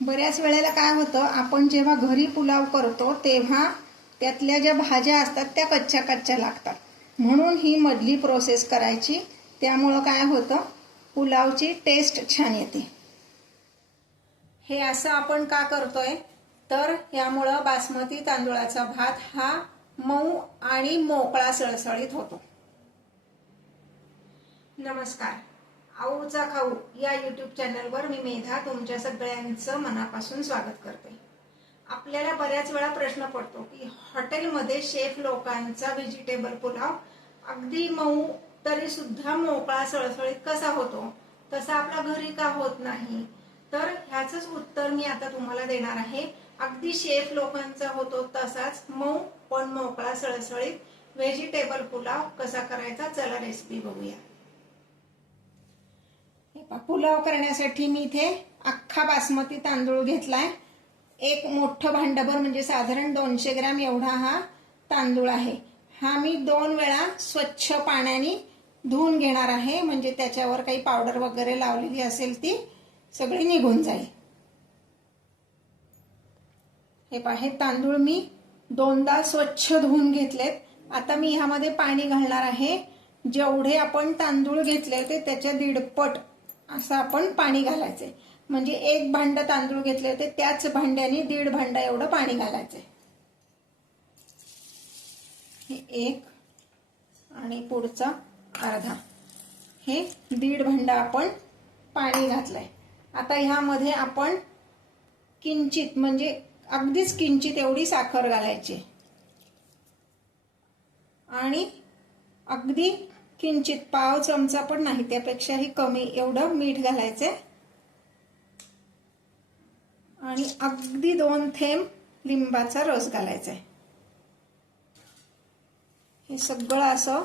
बऱ्याच वेळेला काय होतं, आपण जेव्हा घरी पुलाव करतो तेव्हा त्यातल्या ज्या भाज्या असतात त्या कच्च्या कच्च्या लागतात. म्हणून ही मधली प्रोसेस करायची. त्यामुळं काय होतं, पुलावची टेस्ट छान येते. हे असं आपण का करतोय तर यामुळं बासमती तांदूळाचा भात हा मऊ आणि मोकळा सळसळीत होतो. नमस्कार, आऊचा खाऊ या यूट्यूब चॅनलवर मी मेधा तुमच्या सगळ्यांचं मनापासून स्वागत करते. आपल्याला बऱ्याच वेळा प्रश्न पडतो की हॉटेलमध्ये शेफ लोकांचा व्हेजिटेबल पुलाव अगदी मऊ तरी सुद्धा मोकळा सळसळीत कसा होतो, तसा आपला घरी का होत नाही. तर ह्याचंच उत्तर मी आता तुम्हाला देणार आहे. अगदी शेफ लोकांचा होतो तसाच मऊ पण मोकळा सळसळीत व्हेजिटेबल पुलाव कसा करायचा, चला रेसिपी बघूया. पुलाव करण्यासाठी मी इथे अख्खा बासमती तांदूळ घेतलाय. एक मोठं भांडभर म्हणजे साधारण 200 ग्रॅम एवढा हा तांदूळ आहे. हा मी 2 वेळा स्वच्छ पाण्याने धुवून घेणार आहे, म्हणजे त्याच्यावर काही पावडर वगैरे लावलेली असेल ती सगळी निघून जाईल. हे तांदूळ मी 2दा स्वच्छ धुवून घेतलेत. आता मी ह्यामध्ये पाणी घालणार आहे. जेवढे आपण तांदूळ घेतले होते त्याच्या 1.5 पट असं आपण पाणी घालायचंय. म्हणजे 1 भांड तांदूळ घेतले होते त्याच भांड्याने 1.5 भांडा एवढं पाणी घालायचंय. हे 1 आणि पुढचा अर्धा, हे 1.5 भांडा आपण पाणी घातलंय. आता ह्यामध्ये आपण किंचित म्हणजे अगदीच किंचित एवढी साखर घालायची आणि अगदी किंचित पाव चमचा पण नाही, त्यापेक्षाही कमी एवढं मीठ घालायचंय आणि अगदी 2 थेंब लिंबाचा रस घालायचा आहे. हे सगळं असं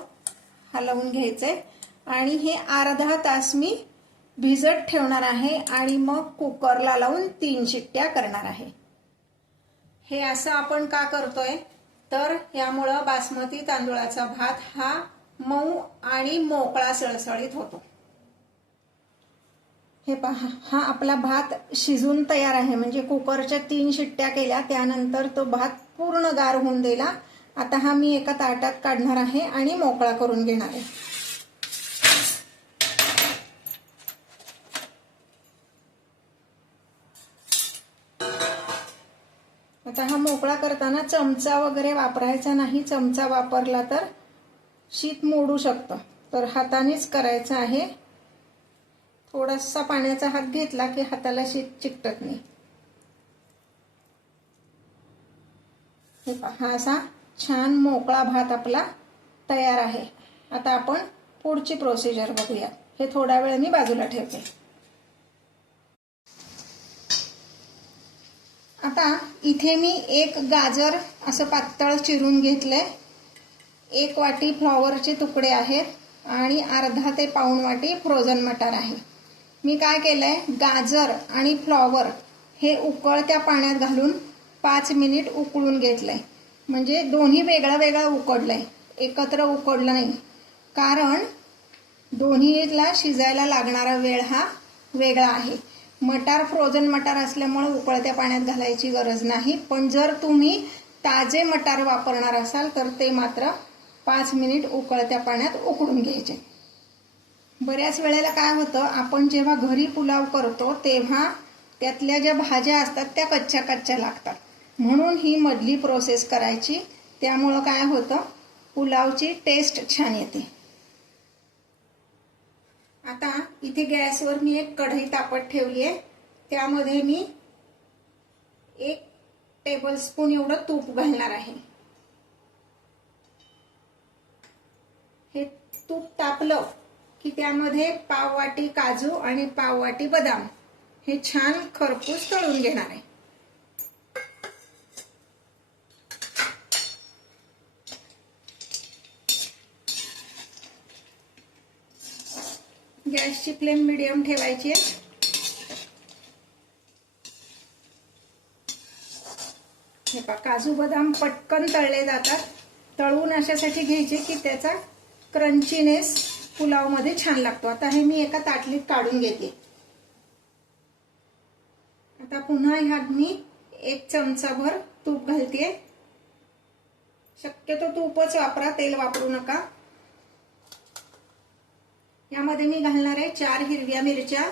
हलवून घ्यायचंय आणि हे अर्धा तास मी भिजत ठेवणार आहे आणि मग कुकरला लावून 3 शिट्ट्या करणार आहे. हे असं आपण का करतोय तर यामुळं बासमती तांदूळाचा भात हा मऊ आणि मोकळा सळसळीत होतो. हे पहा, हा आपला भात शिजून तयार आहे. म्हणजे कुकरच्या 3 शिट्ट्या केल्या त्यानंतर तो भात पूर्ण गार होऊन दिला. आता हा मी एका ताटात काढणार आहे आणि मोकळा करून घेणार आहे. आता हा मोकळा करताना चमचा वगैरे वापरायचा नाही. चमचा वापरला तर शीत मोडू शकतं, तर हातानेच करायचं आहे. थोडासा पाण्याचा हात घेतला की हाताला शीत चिकटत नाही. हे पहा, हा असा छान मोकळा भात आपला तयार आहे. आता आपण पुढची प्रोसिजर बघूया. हे थोडा वेळ मी बाजूला ठेवते. आता इथे मी 1 गाजर असं पातळ चिरून घेतलंय. 1 वाटी फ्लॉवरचे तुकडे आहेत आणि अर्धा ते पाऊण वाटी फ्रोझन मटार आहे. मी काय केलंय, गाजर आणि फ्लॉवर हे उकळत्या पाण्यात घालून 5 मिनिट उकळून घेतलंय. म्हणजे दोन्ही वेगळं वेगळं उकडलंय, एकत्र उकडलं नाही. कारण दोन्हीला शिजायला लागणारा वेळ हा वेगळा आहे. मटार फ्रोझन मटार असल्यामुळे उकळत्या पाण्यात घालायची गरज नाही. पण जर तुम्ही ताजे मटार वापरणार असाल तर ते मात्र 5 मिनिट उकळत्या पाण्यात उकळून घ्यायचे. बऱ्याच वेळेला काय होतं, आपण जेव्हा घरी पुलाव करतो तेव्हा त्यातल्या ज्या भाज्या असतात त्या कच्च्या कच्च्या लागतात. म्हणून ही मधली प्रोसेस करायची. त्यामुळं काय होतं, पुलावची टेस्ट छान येते. आता इथे गॅसवर मी एक कढई तापत ठेवली आहे. त्यामध्ये मी 1 टेबलस्पून एवढं तूप घालणार आहे. हे तूप तापलं की त्यामध्ये पाव वाटी काजू आणि पाव वाटी बदाम हे छान खरपूस तळून घेणार आहे. गॅसची फ्लेम मीडियम ठेवायची आहे. हे पहा, काजू बदाम पटकन तळले जातात. तळून अशासाठी घ्यायचे की त्याचा क्रंचीनेस पुलावमध्ये छान लागतो. आता हे मी एका ताटलीत काढून घेते आता पुन्हा ह्यात मी 1 चमचाभर तूप घालते. शक्यतो तूपच वापरा, तेल वापरू नका. यामध्ये मी घालणार आहे 4 हिरव्या मिरच्या.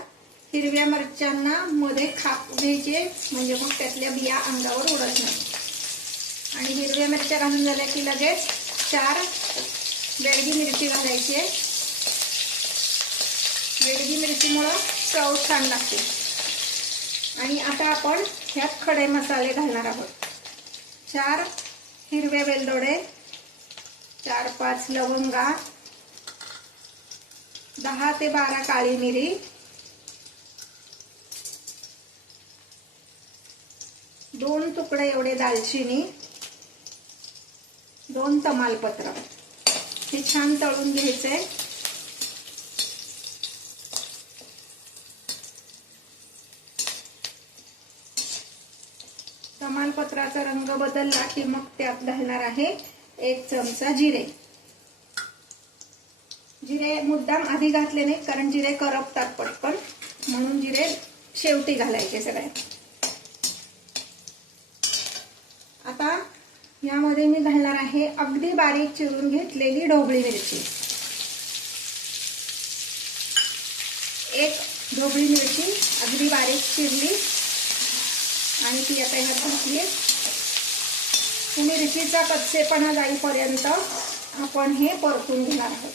हिरव्या मिरच्यांना मध्ये खाप घ्यायचे, म्हणजे मग त्यातल्या बिया अंगावर उडत नाही. आणि हिरव्या मिरच्या घालून झाल्या की लगेच 4 बेडगी मिरची घालायची आहे. बेडगी मिरचीमुळं चव छान लागते. आणि आता आपण ह्यात खडे मसाले घालणार आहोत. 4 हिरवे वेलदोडे, 4-5 लवंगा, 10 ते 12 काळी मिरी, 2 तुकडे एवढे दालचिनी, 2 तमालपत्र. हे छान तळून घ्यायचंय. तमालपत्राचा रंग बदलला की मग त्यात घालणार आहे 1 चमचा जिरे. जिरे मुद्दाम आधी घातले नाही, कारण जिरे करपतात पटकन, म्हणून जिरे शेवटी घालायचे सगळ्यात. आता यामध्ये मी घालणार आहे अगदी बारीक चिरून घेतलेली ढोबळी मिरची. 1 ढोबळी मिरची अगदी बारीक चिरली आणि ती आता ह्यात घातली. मिरचीचा कच्चेपणा जाईपर्यंत आपण हे परतून घेणार आहोत.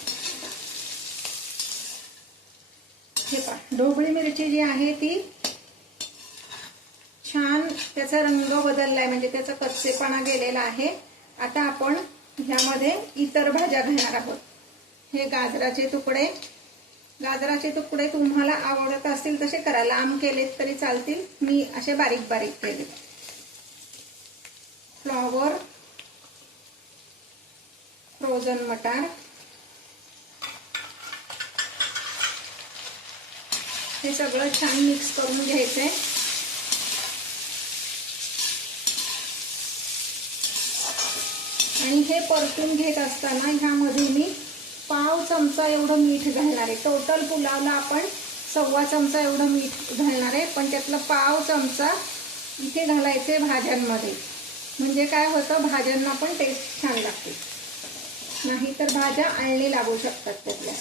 हे पहा, ढोबळी मिरची जी आहे ती छान त्याचा रंग बदललाय, म्हणजे त्याचा कच्चेपणा गेलेला आहे. आता आपण ह्यामध्ये इतर भाज्या घालणार आहोत. हे गाजराचे तुकडे. गाजराचे तुकडे तुम्हाला आवडत असतील तसे करा, लांब केलेत तरी चालतील, मी असे बारीक बारीक केले. फ्लॉवर, फ्रोझन मटार, हे सगळं छान मिक्स करून घ्यायचंय. आणि हे परतून घेत असताना ह्यामध्ये मी पाव चमचा एवढं मीठ घालणार आहे. टोटल पुलावला आपण 1.25 चमचा एवढं मीठ घालणार आहे, पण त्यातलं पाव चमचा इथे घालायचे भाज्यांमध्ये. म्हणजे काय होतं, भाज्यांना पण टेस्ट छान लागते, नाहीतर भाज्या आळणी लागू शकतात त्यातल्या.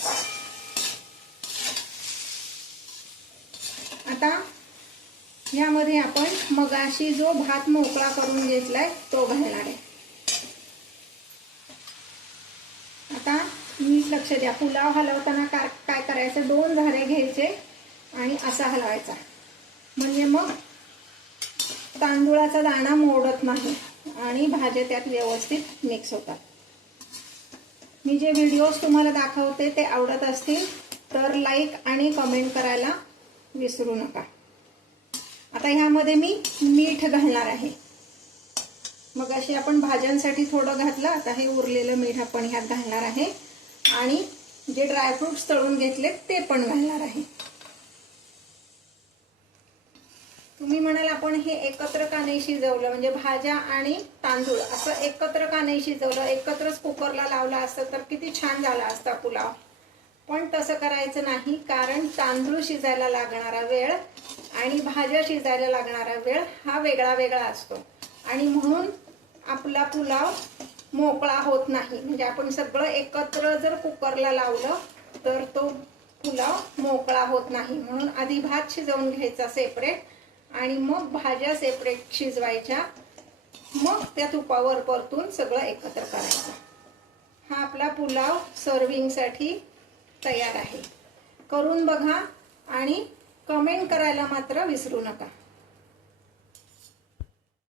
आता यामध्ये आपण मगाशी जो भात मोकळा करून घेतलाय तो घालणार आहे. आता नीट लक्ष द्या, पुलाव हलवताना काय करायचं, 2 झारे घ्यायचे आणि असा हलवायचा, म्हणजे मग तांदूळाचा दाणा मोडत नाही आणि भाज्या त्यात व्यवस्थित मिक्स होतात. मी जे व्हिडिओज तुम्हाला दाखवते ते आवडत असतील तर लाईक आणि कमेंट करायला विसरू नका. आता ह्यामध्ये मी मीठ घालणार आहे. मग अशी आपण भाज्यांसाठी थोडं घातलं, आता हे उरलेलं मीठ आपण ह्यात घालणार आहे आणि जे ड्रायफ्रुट्स तळून घेतले ते पण घालणार आहे. तुम्ही म्हणाल आपण हे एकत्र का नाही शिजवलं, म्हणजे भाज्या आणि तांदूळ असं एकत्र का नाही शिजवलं, एकत्रच कुकरला लावला असतं तर किती छान झाला असता पुलाव. पण तसं करायचं नाही, कारण तांदूळ शिजायला लागणारा वेळ आणि भाज्या शिजायला लागणारा वेळ हा वेगळा वेगळा असतो आणि म्हणून आपला पुलाव मोकळा होत नाही. म्हणजे आपण सगळं एकत्र जर कुकरला लावलं तर तो पुलाव मोकळा होत नाही. म्हणून आधी भात शिजवून घ्यायचा सेपरेट आणि मग भाज्या सेपरेट शिजवायच्या, मग त्या तुपावर परतून सगळं एकत्र करायचं. हा आपला पुलाव सर्विंगसाठी तयार आहे. करून बघा आणि कमेंट करायला मात्र विसरू नका.